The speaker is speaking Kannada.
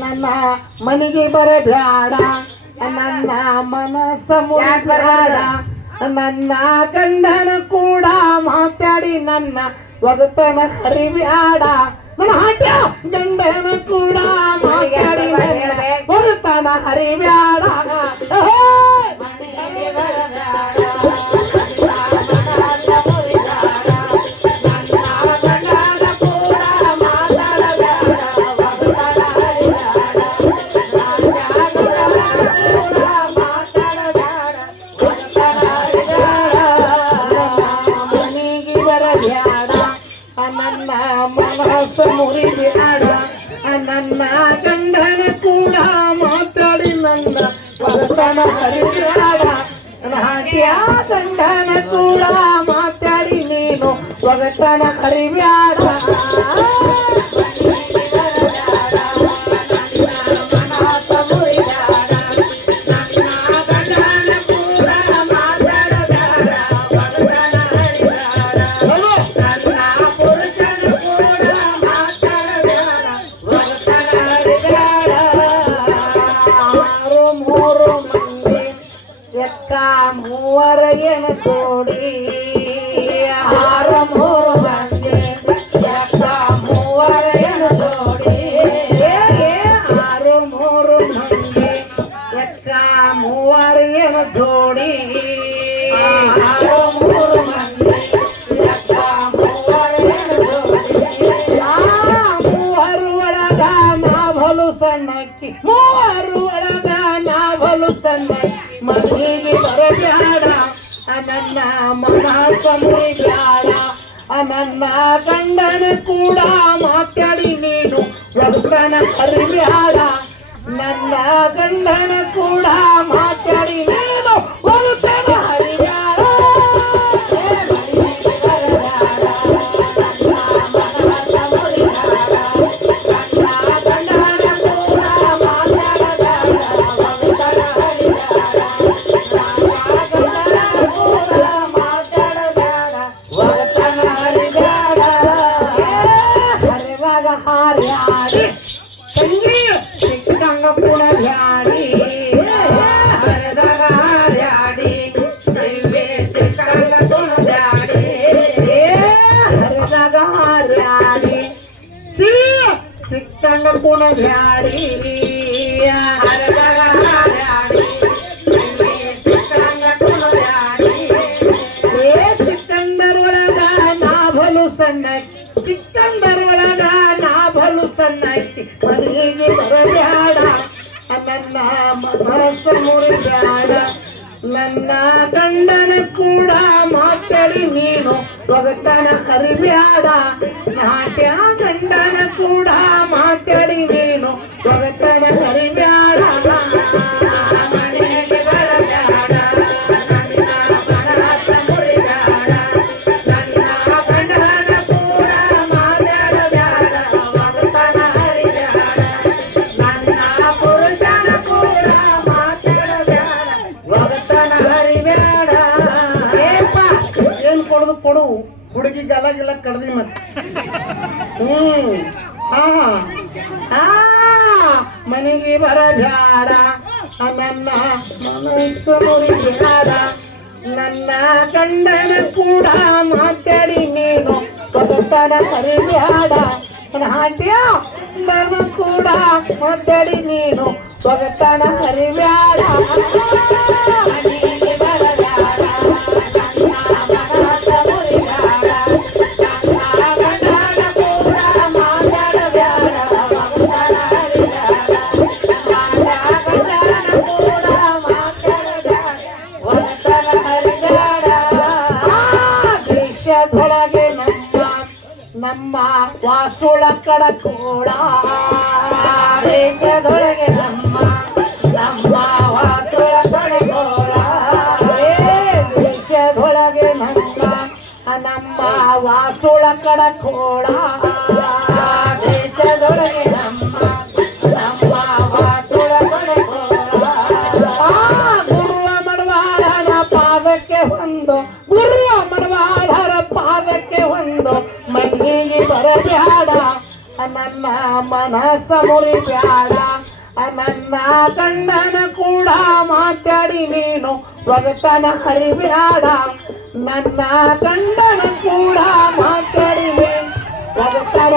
ನನ್ನ ಮನೆಗೆ ಬರಬೇಡ ನನ್ನ ಮನಸ್ಸ ಮುರಿಬೇಡ ನನ್ನ ಗಂಡನ ಕೂಡ ಮಾತಾಡಿ ನನ್ನ ಒಗತನ ಹರಿಬ್ಯಾಡ ನನ್ನ ಹಾಟ್ಯ ಗಂಡನ ಕೂಡ ಮಾತಾಡಿ ನನ್ನ ಒಗತನ ಹರಿಬ್ಯಾಡ ನನ್ನ ಮನಸ್ಸು ಮುರಿಬ್ಯಾಡ ನನ್ನ ಗಂಡನ ಕೂಡ ಮಾತಾಡಿ ನನ್ನ ಒಗತನ ಹರಿಬ್ಯಾಡ ಹಾಟ್ಯ ಗಂಡನ ಕೂಡ ಮಾತಾಡಿ ನೀನು ಒಗತನ ಹರಿಬ್ಯಾಡ ಮೂವರ ಏನ ಜೋಡಿ ಮೂರು ಮಂದಿ ಮೂವರ ಏನ ಜೋಡಿ ಮೂರು ಮಂದಿ ಮೂವರ ಏನ ಜೋಡಿ ಮೂರು ಮಂದಿ ಮೂವರು ಒಳಗ ನಾವಲು ಸಣ್ಣಕ್ಕಿ ಮೂವರು ಒಳಗ ನಾವಲು ಸಣ್ಣಕ್ಕಿ ಮನೆಗೆ ಬರಬೇಡ ನನ್ನ ಮನಸ್ಸು ಮುರಿಬ್ಯಾಡ ನನ್ನ ಗಂಡನ ಕೂಡ ಮಾತಾಡಿ ನೀನು ಒಗತನ ಹರಿಬ್ಯಾಡ ನನ್ನ ಗಂಡನ ಕೂಡ ಮಾತಾಡಿ ನೀನು ಒಗತನ ಹರಿಬ್ಯಾಡ ಹಾರ್ಯಾಡಿ ತಂಗಿ ಸಿಕ್ಕಂಗ ಪುಣದ್ಯಾಡಿ ಹರದಾಗ ಹಾರ್ಯಾಡಿ ತಂಗಿ ಸಿಕ್ಕಂಗ ಪುಣದ್ಯಾಡಿ ಹರದಾಗ ಹಾರ್ಯಾಡಿ ಸಿಕ್ಕಂಗ ಪುಣದ್ಯಾಡಿ ಹರದಾಗ ಹಾರ್ಯಾಡಿ ತಂಗಿ ಸಿಕ್ಕಂಗ ಪುಣದ್ಯಾಡಿ ಚಿಕ್ಕಂದರ್ ಒಳಗ ನಾಭಲು ಸಣ್ಣ ಚಿಕ್ಕಂದರ್ ಒಳಗ ನಾಭಲು ಸಣ್ಣ ಐತಿ ಮನೆಗೆ ಬರಬ್ಯಾಡ ನನ್ನ ಮನಸ್ಸು ಮುರಿಬ್ಯಾಡ ನನ್ನ ಗಂಡನ ಕೂಡ ಮಾತಾಡಿ ನೀನು ಒಗತನ ಹರಿಬ್ಯಾಡ ನಾಟ್ಯ ಗಂಡನ ಕೂಡ ಮಾತಾಡಿ ನೀನು ಒಗತನ ಹರಿಬ್ಯಾಡ ಕೊಡು ಹುಡುಗಿ ಗಲ ಕಡ್ದಿ ಮತ್ತೆ ಮನೆಗೆ ಬರಬ್ಯಾಡ ನನ್ನ ಮನಸ್ಸು ಮುರಿಬ್ಯಾಡ ನನ್ನ ಗಂಡನ ಕೂಡ ಮಾತಾಡಿ ನೀನು ಒಗತನ ಹರಿಬ್ಯಾಡ ಹಾಟ್ಯ ನನ್ನ ಕೂಡ ಮಾತಾಡಿ ನೀನು ಒಗತನ ಹರಿಬ್ಯಾಡ ನಮ್ಮ ವಾಸುಳ ಕಡಕೋಳ ದೇಶದೊಳಗೆ ನಮ್ಮ ವಾಸುಳ ಕಡಕೋಳ ದೇಶದೊಳಗೆ ನಮ್ಮ ವಾಸುಳ ಕಡಕೋಳ ದೇಶದೊಳಗೆ ನಮ್ಮ ವಾಸುಳ ಕಡಕೋಳ ಗುರುವ ಮಡವಾಳನ ಪಾದಕ್ಕೆ ಒಂದು ಗುರುವ ಮಡವಾಳರ ಪಾದಕ್ಕೆ ಒಂದು ಮಣ್ಣಿಗೆ ಬರಬ್ಯಾಡ ನನ್ನ ಮನಸ್ಸ ಮುರಿಬ್ಯಾಡ ನನ್ನ ಗಂಡನ ಕೂಡ ಮಾತಾಡಿ ನೀನು ಒಗತನ ಹರಿಬ್ಯಾಡ ನನ್ನ ಗಂಡನ ಕೂಡ ಮಾತಾಡಿ ನೀನು ಒಗತನ